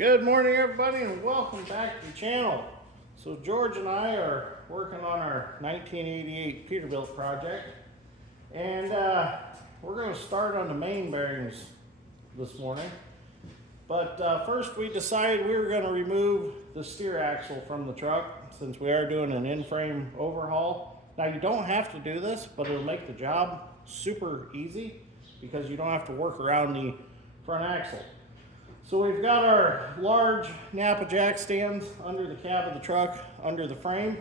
Good morning, everybody, and welcome back to the channel. So George and I are working on our 1988 Peterbilt project, and we're going to start on the main bearings this morning. But first we decided we were going to remove the steer axle from the truck since we are doing an in-frame overhaul. Now you don't have to do this, but it'll make the job super easy because you don't have to work around the front axle. So we've got our large Napa jack stands under the cab of the truck, under the frame,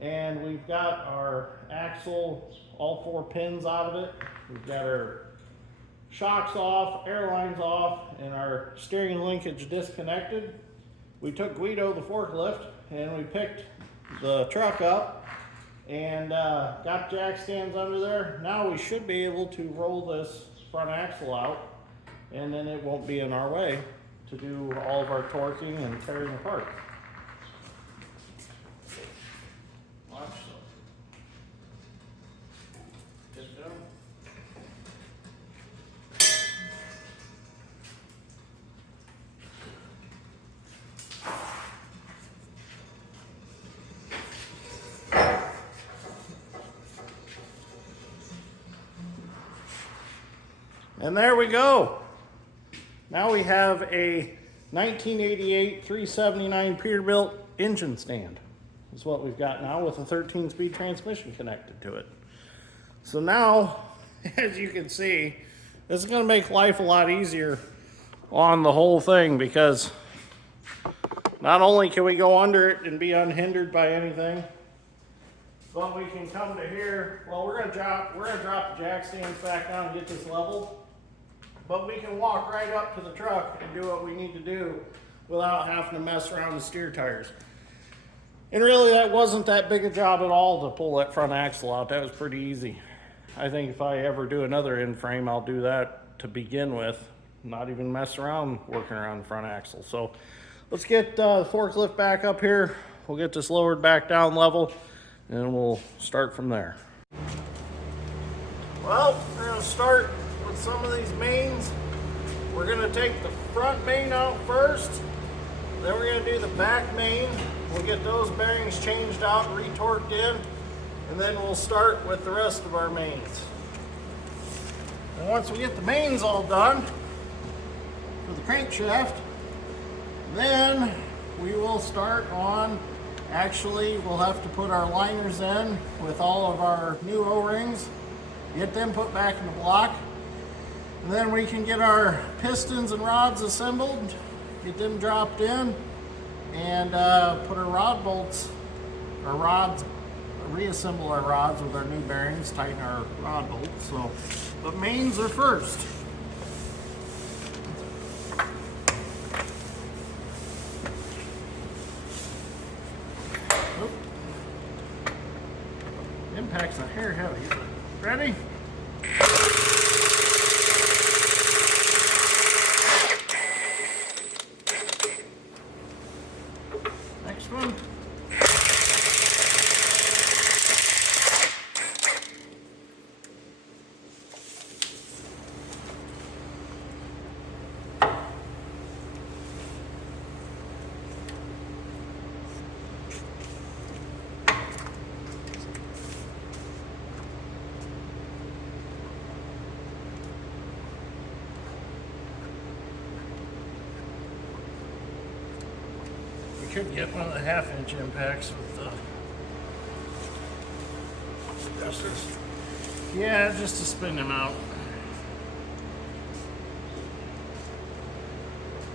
and we've got our axle, all 4 pins out of it. We've got our shocks off, air lines off, and our steering linkage disconnected. We took Guido, the forklift, and we picked the truck up and got jack stands under there. Now we should be able to roll this front axle out, and then it won't be in our way to do all of our torquing and tearing apart. Watch so. Get down. And there we go. Now we have a 1988 379 Peterbilt engine stand. Is what we've got now with a 13-speed transmission connected to it. So now, as you can see, this is going to make life a lot easier on the whole thing because not only can we go under it and be unhindered by anything, but we can come to here. Well, we're going to drop the jack stands back down and get this leveled. But we can walk right up to the truck and do what we need to do without having to mess around with steer tires. And really, that wasn't that big a job at all to pull that front axle out. That was pretty easy. I think if I ever do another in-frame, I'll do that to begin with. Not even mess around working around the front axle. So let's get the forklift back up here. We'll get this lowered back down level, and we'll start from there. Well, we're going to start with some of these mains. We're going to take the front main out first, then we're going to do the back main. We'll get those bearings changed out, retorqued in, and then we'll start with the rest of our mains. And once we get the mains all done for the crankshaft, then we will start on, actually we'll have to put our liners in with all of our new O-rings, get them put back in the block. And then we can get our pistons and rods assembled, get them dropped in, and put our rod bolts, our rods, reassemble our rods with our new bearings, tighten our rod bolts. So, but mains are first. Oop. Impact's a hair heavy. Ready? One. Could get one of the 1/2-inch impacts with the adjusters. Yeah, just to spin them out.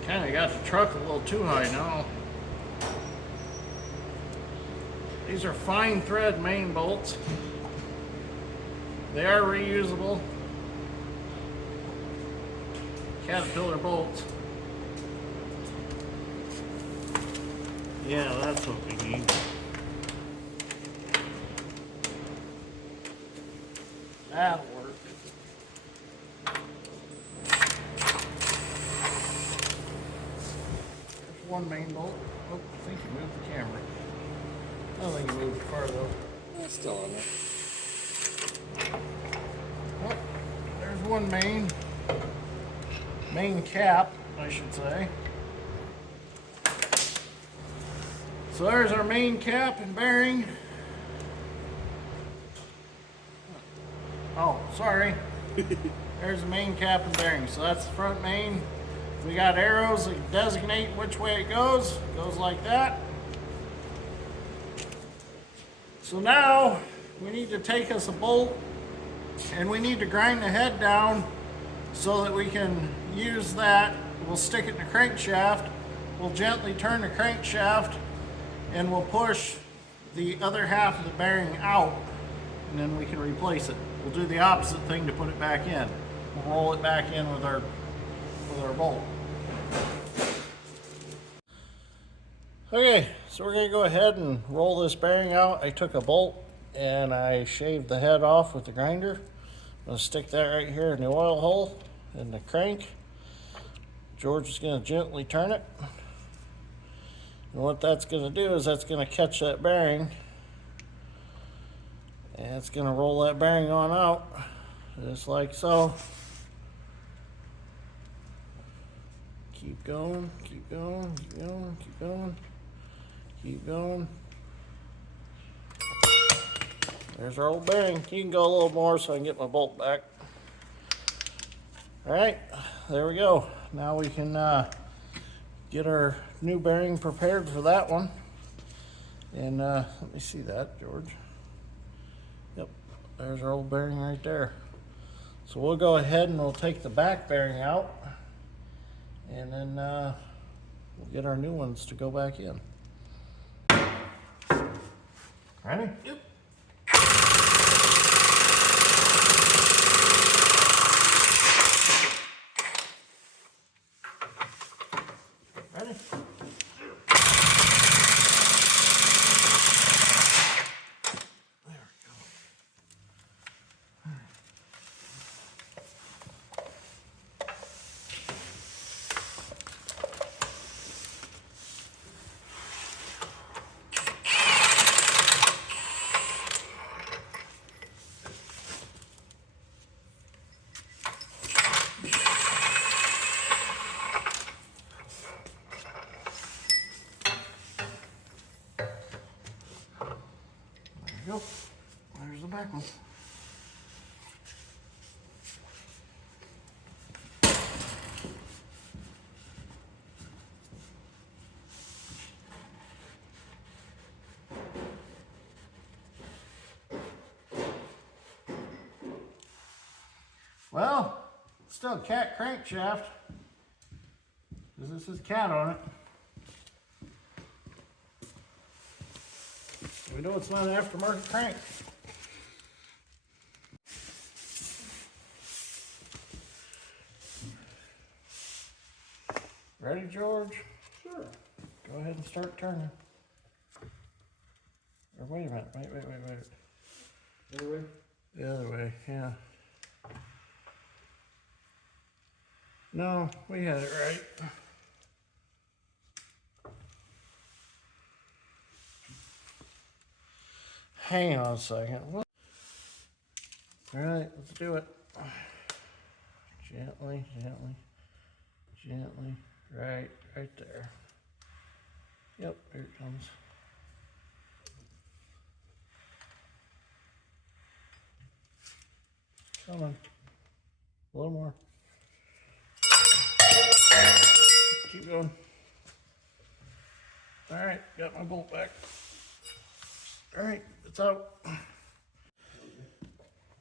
Kind of got the truck a little too high now. These are fine thread main bolts. They are reusable. Caterpillar bolts. Yeah, that's what we need. That'll work. There's one main bolt. Oh, I think you moved the camera. I don't think you moved it far though. It's still on there. Oh, there's one main cap, I should say. So there's our main cap and bearing. Oh, sorry. There's the main cap and bearing. So that's the front main. We got arrows that designate which way it goes. It goes like that. So now we need to take us a bolt and we need to grind the head down so that we can use that. We'll stick it in the crankshaft. We'll gently turn the crankshaft and we'll push the other half of the bearing out, and then we can replace it. We'll do the opposite thing to put it back in. We'll roll it back in with our bolt. Okay, so we're gonna go ahead and roll this bearing out. I took a bolt and I shaved the head off with the grinder. I'm gonna stick that right here in the oil hole in the crank. George is gonna gently turn it. And what that's gonna do is that's gonna catch that bearing and it's gonna roll that bearing on out, just like so. Keep going, keep going, keep going, keep going, keep going. There's our old bearing. You can go a little more so I can get my bolt back. All right, there we go. Now we can get our new bearing prepared for that one. And let me see that, George. Yep, there's our old bearing right there. So we'll go ahead and we'll take the back bearing out, and then we'll get our new ones to go back in. Ready? Yep. Ready? Go. There's the back one. Well, still a cat crankshaft, because this is cat on it. We know it's not an aftermarket crank. Ready, George? Sure. Go ahead and start turning. Or wait a minute, wait. The other way? The other way, yeah. No, we had it right. Hang on a second. What? All right, let's do it. Gently, gently, gently. Right there. Yep, here it comes. Come on. A little more. Keep going. All right, got my bolt back. All right, it's out.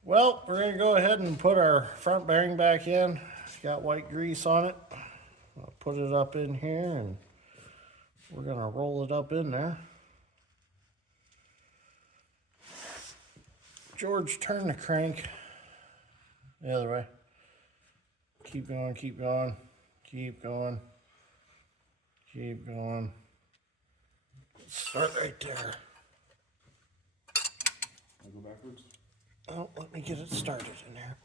Well, we're gonna go ahead and put our front bearing back in. It's got white grease on it. I'll put it up in here and we're gonna roll it up in there. George, turn the crank the other way. Keep going, keep going, keep going, keep going. Start right there. I'll go backwards. Oh, let me get it started in there.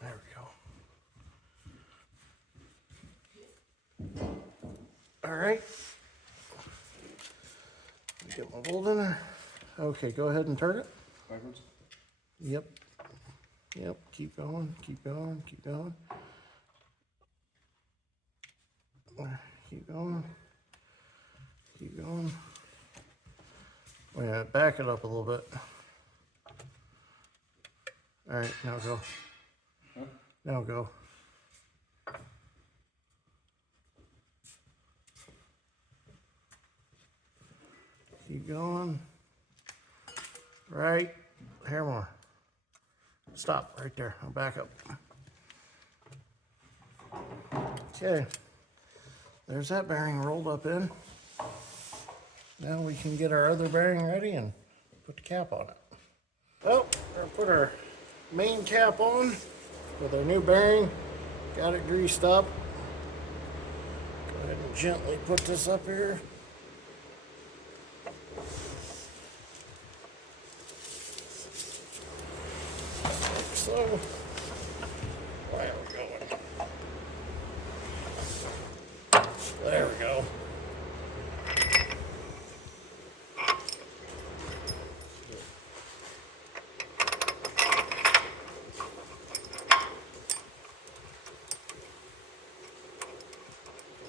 There we go. All right. Get my bolt in there. Okay, go ahead and turn it. Backwards. Yep. Yep, keep going, keep going, keep going. Keep going. Keep going. Wait a minute, back it up a little bit. All right, now go. Huh? Now go. Keep going. Right. Here more. Stop right there. I'll back up. Okay. There's that bearing rolled up in. Now we can get our other bearing ready and put the cap on it. Well, we're gonna put our main cap on with our new bearing. Got it greased up. Go ahead and gently put this up here. Like so. Where are we going? There we go.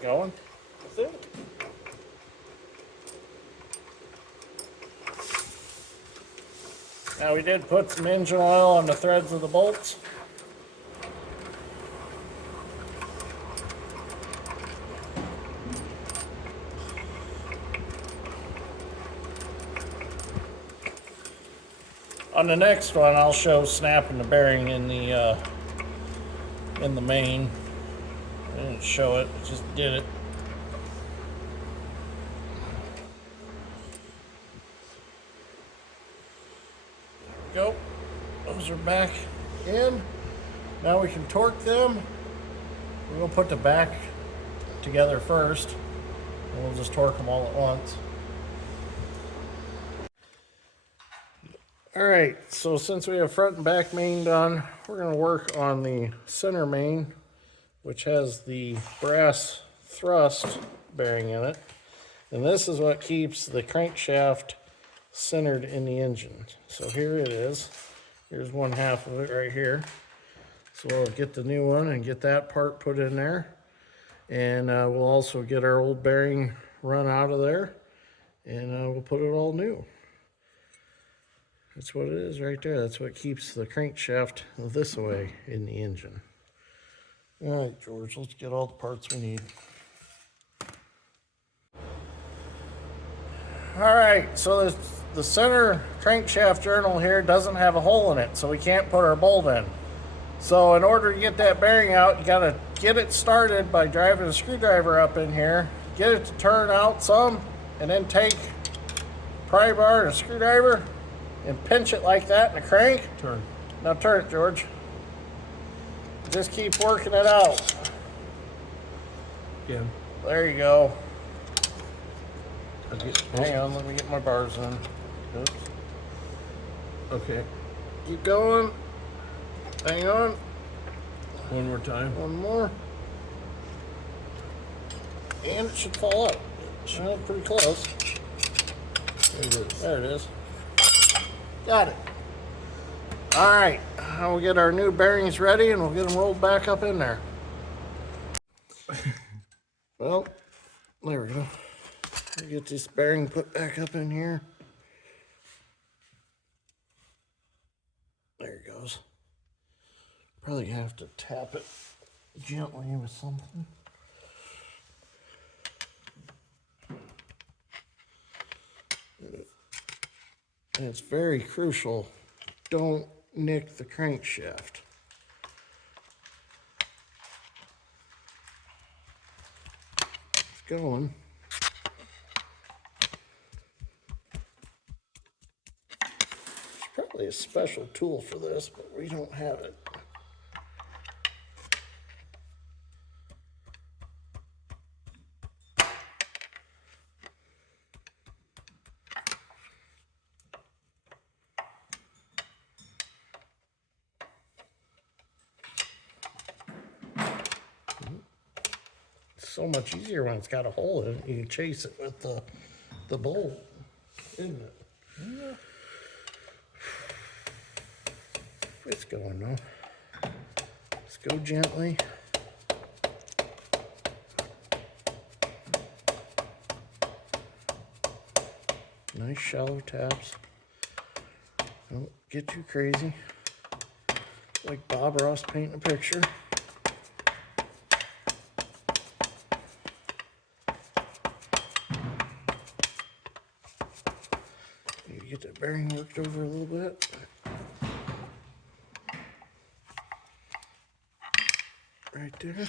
Going? I think. Now we did put some engine oil on the threads of the bolts. On the next one, I'll show snapping the bearing in the main. I didn't show it, just did it. Go. Those are back in. Now we can torque them. We're gonna put the back together first, and we'll just torque them all at once. All right, so since we have front and back main done, we're gonna work on the center main, which has the brass thrust bearing in it. And this is what keeps the crankshaft centered in the engine. So here it is. Here's one half of it right here. So we'll get the new one and get that part put in there. And we'll also get our old bearing run out of there. And we'll put it all new. That's what it is right there. That's what keeps the crankshaft this way in the engine. All right, George, let's get all the parts we need. All right, so the center crankshaft journal here doesn't have a hole in it, so we can't put our bolt in. So in order to get that bearing out, you gotta get it started by driving a screwdriver up in here, get it to turn out some, and then take pry bar and a screwdriver and pinch it like that in the crank. Turn. Now turn it, George. Just keep working it out. Yeah. There you go. Okay. Hang on, let me get my bars in. Oops. Okay. Keep going. Hang on. One more time. One more. And it should fall out. Well, pretty close. There it is. There it is. Got it. All right. Now we'll get our new bearings ready and we'll get them rolled back up in there. Well, there we go. We'll get this bearing put back up in here. There it goes. Probably have to tap it gently with something. And it's very crucial, don't nick the crankshaft. It's going. There's probably a special tool for this, but we don't have it. So much easier when it's got a hole in it. You can chase it with the bolt, isn't it? Yeah. It's going though. Let's go gently. Nice shallow taps. Don't get too crazy. Like Bob Ross painting a picture. Need to get that bearing worked over a little bit. Right there.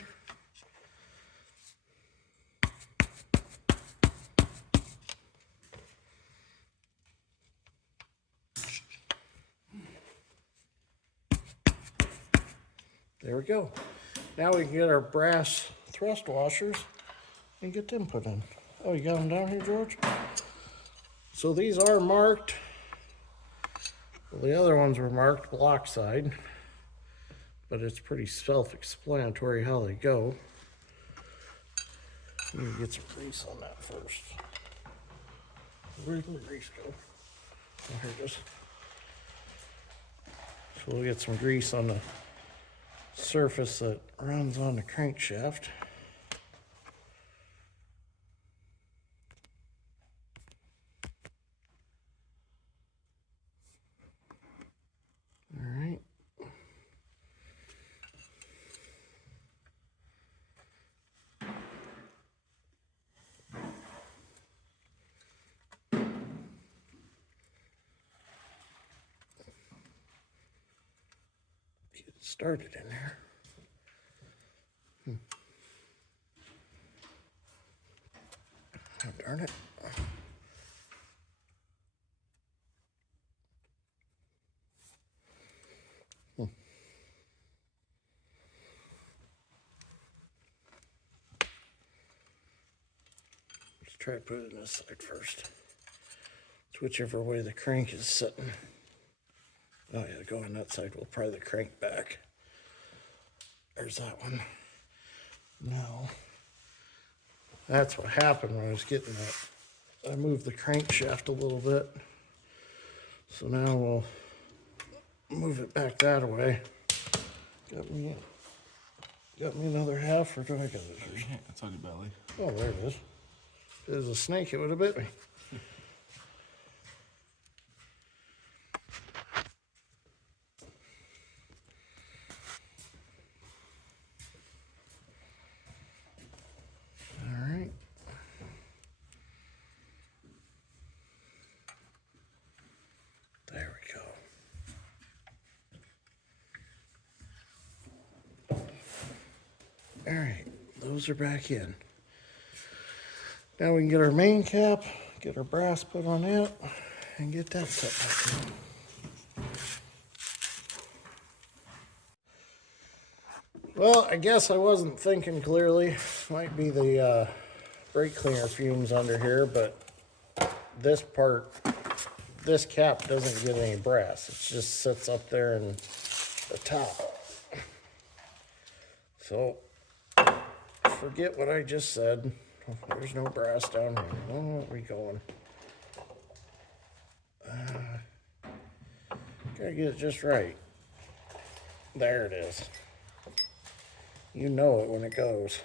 There we go. Now we can get our brass thrust washers and get them put in. Oh, you got them down here, George? So these are marked. Well, the other ones were marked block side, but it's pretty self-explanatory how they go. Let me get some grease on that first. Where'd the grease go? Oh, here it is. So we'll get some grease on the surface that runs on the crankshaft. All right. Get it started in there. Oh, darn it. Let's try to put it in this side first. It's whichever way the crank is sitting. Oh yeah, go on that side. We'll pry the crank back. There's that one. Now, that's what happened when I was getting that. I moved the crankshaft a little bit. So now we'll move it back that way. Got me another half, or do I got it? It's on your belly. Oh, there it is. If it was a snake, it would have bit me. All right. There we go. All right, those are back in. Now we can get our main cap, get our brass put on it, and get that set back in. Well, I guess I wasn't thinking clearly. Might be the brake cleaner fumes under here, but this part, this cap doesn't get any brass. It just sits up there in the top. So, forget what I just said. There's no brass down here. Where are we going? Gotta get it just right. There it is. You know it when it goes.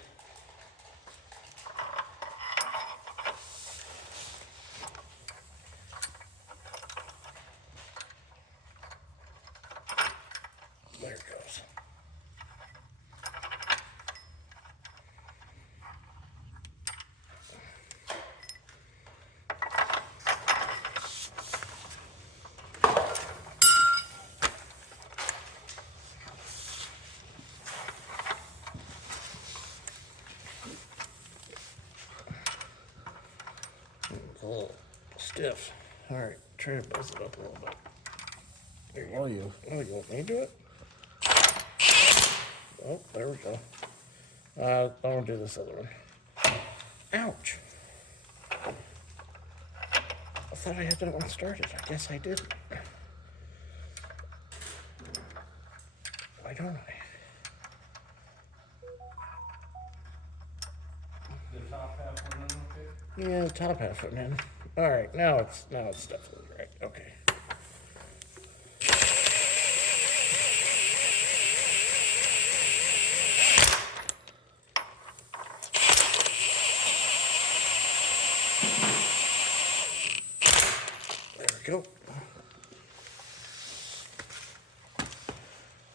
There it goes. It's a little stiff. All right, try to buzz it up a little bit. There you go. Oh, you want me to do it? Oh, there we go. I want to do this other one. Ouch. I thought I had that one started. I guess I didn't. Why don't I? The top half one okay? Yeah, the top half went in. All right, now it's definitely right. Okay.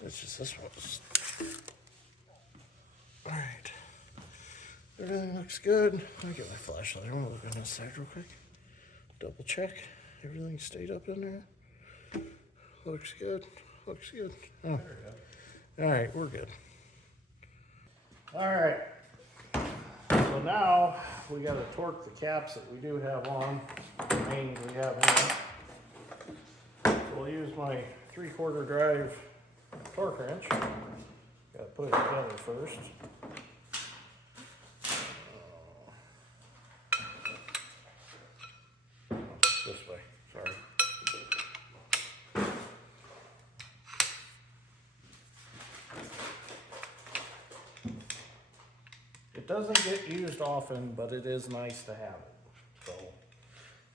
It's just this one's. Alright. Everything looks good. Let me get my flashlight. I'm gonna look on this side real quick. Double check. Everything stayed up in there. Looks good. Looks good. Oh. Alright, we're good. Alright. So now we gotta torque the caps that we do have on. The mains we have in. So we'll use my 3/4 drive torque wrench. Gotta put it together first. This way, sorry. It doesn't get used often, but it is nice to have it. So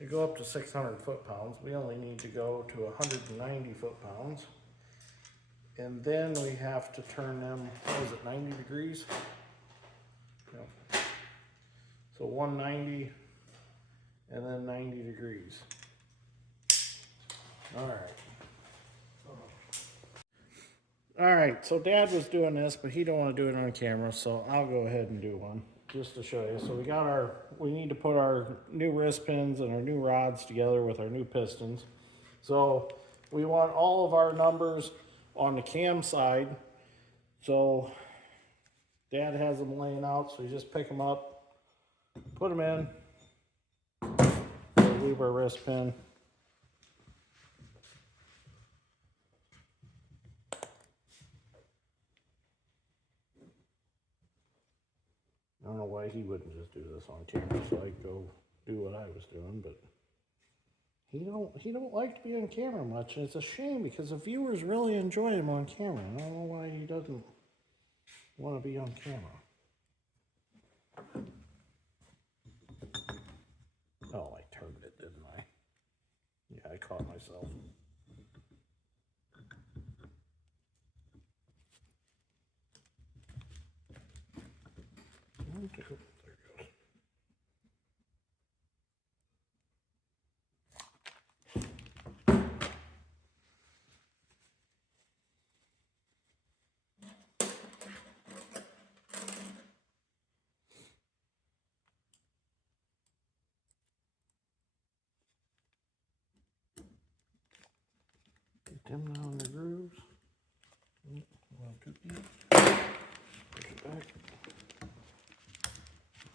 you go up to 600 foot-pounds. We only need to go to 190 foot-pounds. And then we have to turn them, what is it, 90 degrees? Yep. So 190 and then 90 degrees. All right. All right, so Dad was doing this, but he don't want to do it on camera, so I'll go ahead and do one just to show you. So we need to put our new wrist pins and our new rods together with our new pistons. So we want all of our numbers on the cam side. So Dad has them laying out, so you just pick them up, put them in, leave our wrist pin. I don't know why he wouldn't just do this on camera so I could go do what I was doing, but he don't like to be on camera much, and it's a shame because the viewers really enjoy him on camera. I don't know why he doesn't want to be on camera. Oh, I turned it, didn't I? Yeah, I caught myself. There it goes. Get them down the grooves. Well, push it back.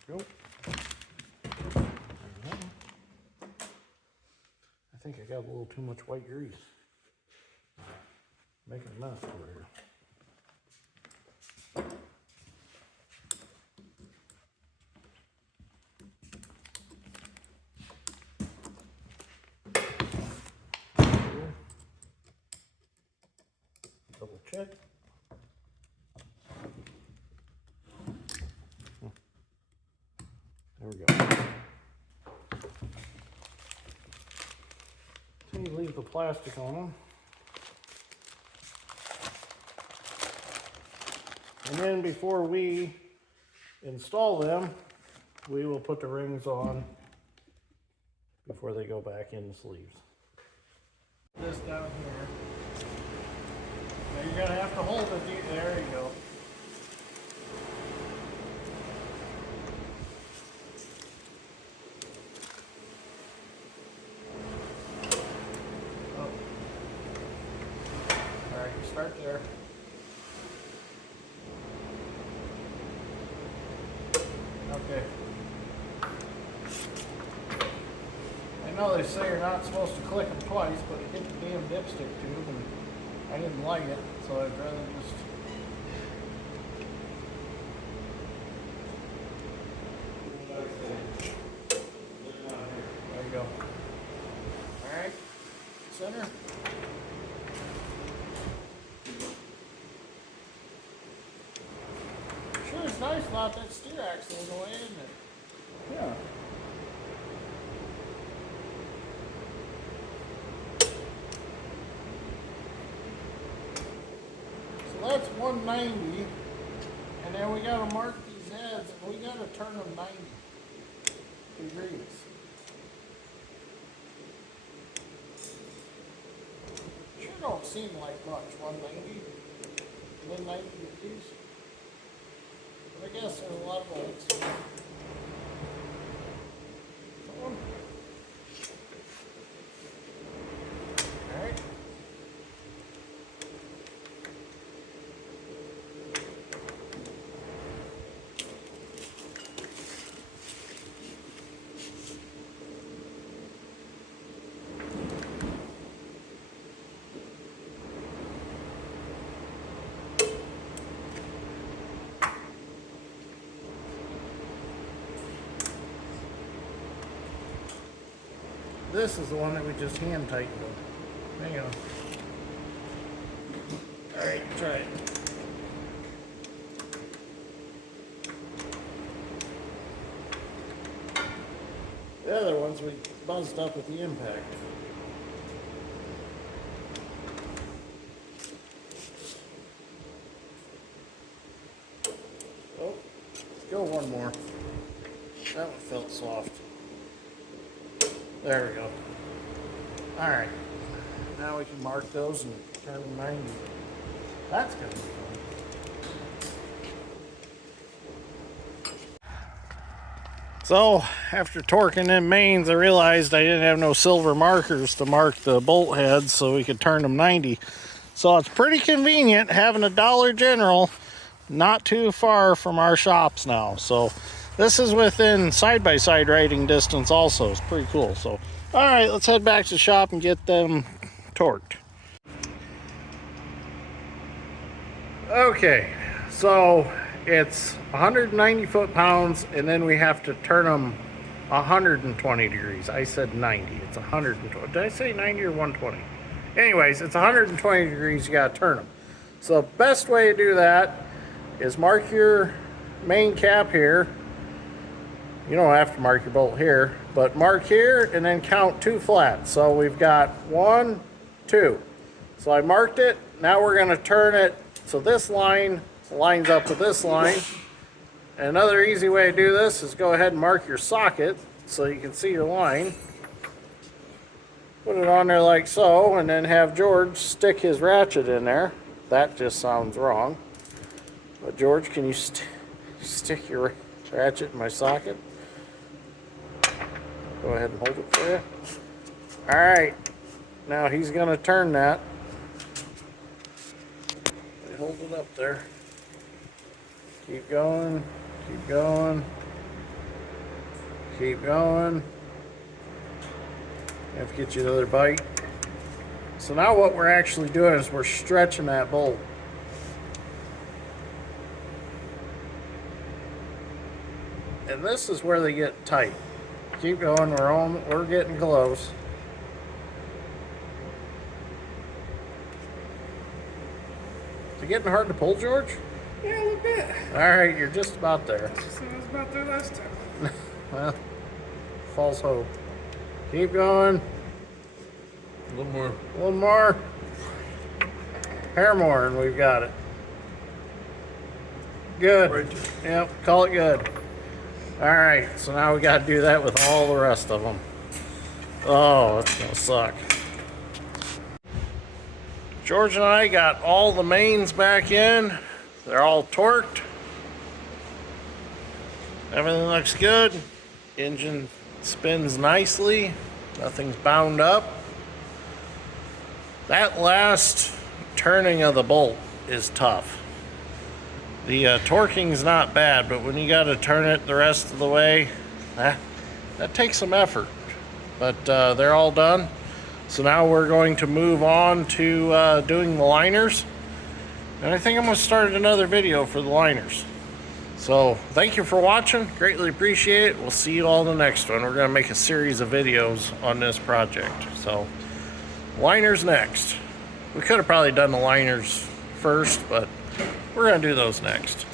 Go. I think I got a little too much white grease. Making a mess over here. Double check. There we go. Then you leave the plastic on them. And then before we install them, we will put the rings on before they go back in the sleeves. This down here. Now you're gonna have to hold it. There you go. Oh. All right, you start there. Okay. I know they say you're not supposed to click them twice, but it hit the damn dipstick tube, and I didn't like it, so I'd rather just... There you go. Alright, center. Sure is nice without that steer axle in the way, isn't it? Yeah. So that's 190, and then we gotta mark these heads, and we gotta turn them 90 degrees. Sure don't seem like much, 190. within 90 degrees. But I guess there's a lot of bolts. Alright. This is the one that we just hand tightened on. Hang on. Alright, try it. The other ones we buzzed up with the impact. Oh, let's go one more. That one felt soft. There we go. Alright. Now we can mark those and turn them 90. That's gonna be fun. So, after torquing them mains, I realized I didn't have no silver markers to mark the bolt heads so we could turn them 90. So it's pretty convenient having a Dollar General not too far from our shops now. So this is within side-by-side riding distance also. It's pretty cool. So, all right, let's head back to the shop and get them torqued. Okay, so it's 190 foot-pounds, and then we have to turn them 120 degrees. I said 90. It's 120. Did I say 90 or 120? Anyways, it's 120 degrees. You got to turn them. So the best way to do that is mark your main cap here. You don't have to mark your bolt here, but mark here and then count 2 flats. So we've got 1, 2. So I marked it. Now we're going to turn it so this line lines up with this line. And another easy way to do this is go ahead and mark your socket so you can see your line. Put it on there like so, and then have George stick his ratchet in there. That just sounds wrong. But George, can you stick your ratchet in my socket? Go ahead and hold it for you. Alright, now he's going to turn that. Hold it up there. Keep going, keep going, keep going. Have to get you another bite. So now what we're actually doing is we're stretching that bolt. And this is where they get tight. Keep going, we're getting close. Is it getting hard to pull, George? Yeah, a little bit. Alright, you're just about there. Just I was about there last time. Well, false hope. Keep going. A little more. A little more. Hair more, and we've got it. Good. Right. Yep, call it good. Alright, so now we got to do that with all the rest of them. Oh, that's going to suck. George and I got all the mains back in. They're all torqued. Everything looks good. Engine spins nicely. Nothing's bound up. That last turning of the bolt is tough. The torquing's not bad, but when you got to turn it the rest of the way, that takes some effort. But they're all done. So now we're going to move on to doing the liners. And I think I'm going to start another video for the liners. So thank you for watching. Greatly appreciate it. We'll see you all in the next one. We're going to make a series of videos on this project. So liners next. We could have probably done the liners first, but we're going to do those next.